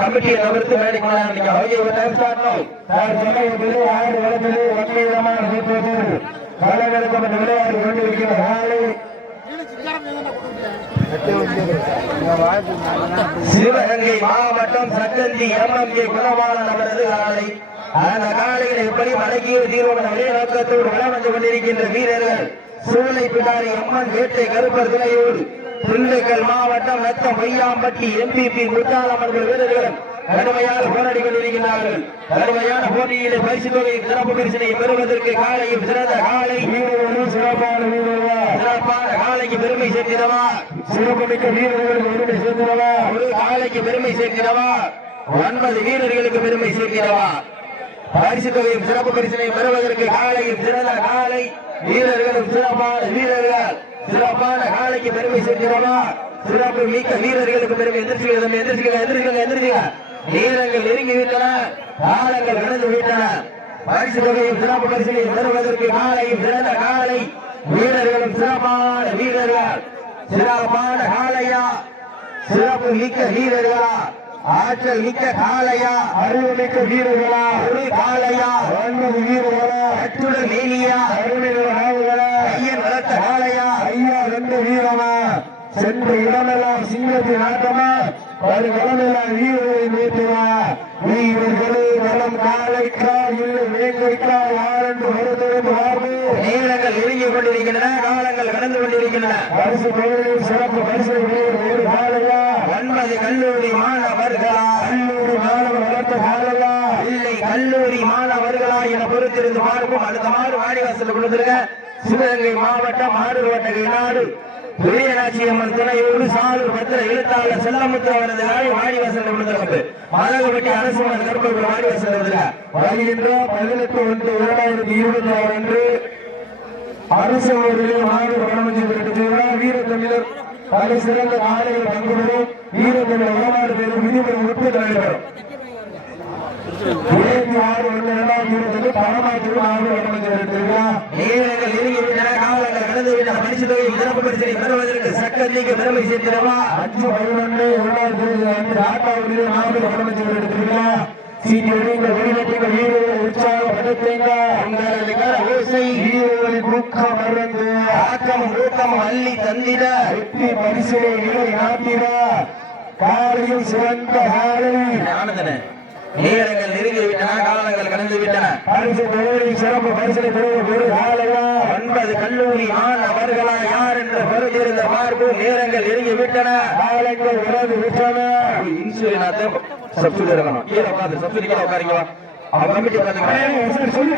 கமிட்டியை தவிர்த்து மேடைக்கு விளையாடி கொண்டிருக்கிற காலை சிவகங்கை மாவட்டம் சட்டந்தி எம்எம்கே குணவாளன் அவரது காலை. அந்த காலையில் எப்படி மடக்கிய தீர்வு ஒரே நோக்கத்தோடு வளம் வந்து கொண்டிருக்கின்ற வீரர்கள் சூளை பிடாரி அம்மன் வேட்டை கருப்பர் துணையோடு திண்டுக்கல் மாவட்டம் நத்தம் பொய்யாம்பட்டி எம்பிபி முத்தாலம்மன் வீரர்களும் கடுமையாக போராடி கொண்டிருக்கிறார்கள். கடுமையான போட்டியிலே பரிசு தொகை சிறப்பு பரிசினை பெறுவதற்கு காலையும் சிறந்த காலை சிறப்பான காலைக்கு பெருமை சேர்த்திடவா, சிறப்பு மிக்க வீரர்களுக்கு பெருமை சேர்த்திடவா, ஒரு காலைக்கு பெருமை சேர்த்திடவா, 9 வீரர்களுக்கு பெருமை சேர்த்திடவா. பரிசு தொகையும் சிறப்பு பரிசினை பெறுவதற்கு காலையும் சிறந்த காலை வீரர்களும் சிறப்பான வீரர்கள் சிறப்பான காலைக்கு பெருமை சேர்த்திடவா, சிறப்பு மிக்க வீரர்களுக்கு பெருமை. எந்திரிச்சுங்க வீரர்கள் நெருங்கி விட்டன, காலங்கள் கடந்து விட்டன. பரிசு தொகையும் சிறப்பு பரிசினை பெறுவதற்கு காலையும் சிறந்த காலை வீரர்களும் சிறப்பான வீரர்கள் சிறப்பான காலையா, சிறப்பு மிக்க வீரர்களா, ஆற்றல் மிக்க காலையா, அறிவு மிக்க வீரர்களா, ஒரு காலையா, 9 வீரர்களா, அச்சுடன் மேலியா, அருமைகளா, ஐயன் வளர்த்த காலையா, ஐயா 2 வீரமா, சென்ற இடமெல்லாம் சிங்கத்தின் ஆட்டமா, ஒரு இடமெல்லாம் வீரரை நீட்டுவா. வீரர்களே வளம் காலைக்கா இல்லை வேங்கைக்கா யாரென்று வருத்தெடுத்து வாழ்வு. நீளங்கள் நெருங்கிக் கொண்டிருக்கின்றன, காலங்கள் கடந்து கொண்டிருக்கின்றன. பரிசு தொழிலில் சிறப்பு பரிசு ஒரு காலையா, 9 கல்லூரி மாணவர்களா, கல்லூரி மாணவர் வளர்த்த காலையா இல்லை கல்லூரி மாணவர்களா என பொறுத்திருந்து பார்ப்போம். அடுத்த மாடு வாடிவாசல் கொடுத்திருக்க சிவகங்கை மாவட்டம் ஆடுவட்டகை நாடு பெரியநாச்சியம்மன் துணையோடு சாலூர் பத்திர எழுத்தாளர் செல்லமுத்து அவரது நாளை வாடிவாசல் கொடுத்திருக்கிறது. மலகுபட்டி அரசு கருப்பூர் வாடிவாசல் வருகின்ற 18/1/2026 அன்று அரசு மாடு வடமஞ்சி வீரத்தமிழர் தலை சிறந்த காலையில் பங்குபெறும் வீரத்தமிழர் உடமாடு பெறும் விதிமுறை உட்பட்டு நடைபெறும். 26/1/2026 பணமாற்று நாடு வடமஞ்சி எடுத்திருக்கிறார். நேரங்கள் நெருங்கிவிட்டன, காலங்கள் கடந்து விட்டன. பரிசு தொகை சிறப்பு பரிசினை பெறுவதற்கு சக்கத்திற்கு பெருமை சேர்த்திடவா. 5/11/2025 ஆட்டாவுடைய நாடு வடமஞ்சி எடுத்திருக்கிறார். சீட்டியுடைய வெளிநாட்டுகள் வீரர்கள் உற்சாகப்படுத்துங்க. உங்களது கர ஓசை வீரர்களின் ஊக்கம் மறந்து ஆக்கமும் ஊக்கமும் அள்ளி தந்திட வெற்றி பரிசிலை நிலை நாட்டிட காலையும் சிறந்த காலை. ஆனந்தன நேரங்கள் நெருங்கி விட்டன, காலங்கள் கடந்து விட்டன. பரிசு தொழிலில் சிறப்பு பரிசிலை பெறுவது ஒரு காலையா, 9 கல்லூரி மாணவர்களா யார் என்று பொறுத்திருந்த பார்ப்போம். நேரங்கள் நெருங்கி விட்டன, காலங்கள் கடந்து விட்டன. இன்சூரன்ஸ் சப்சிடி இருக்கணும். கீழே உட்காந்து சப்சிடி கீழே உட்காருங்க. அவங்க கமிட்டி உட்காந்துங்க சொல்லி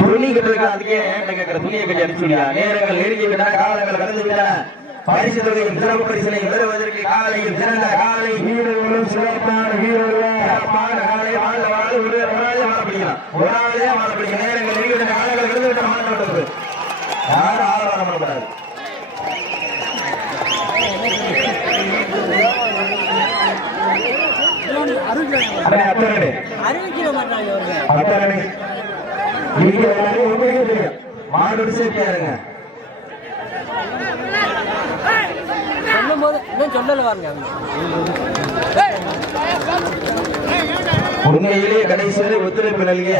துணி கட்டுறதுக்கு அதுக்கே கேட்கிற துணியை கட்டி அடிச்சுடியா. நேரங்கள் நெருங்கி விட்டன, காலங்கள் கடந்து விட்டன. பரிசு தொகையும் சிறப்பு பரிசினை பெறுவதற்கு காலையும் சிறந்த காலை வீரர்களும் சிறப்பான வீரர்கள் சிறப்பான காலை வாழ வாழ ஒரு ஆளே வாழ பிடிக்கலாம், ஒரு ஆளே வாழ பிடிக்கும். நேரங்கள் நெருங்கி விட்டன, காலங்கள் கடந்து விட்டன. மாற்ற விட்டது யாரும் ஆதரவு பண்ணக்கூடாது. மாடு சேஃப்டியா இருங்க. உண்மையிலே கடைசி வரை ஒத்துழைப்பு நல்கிய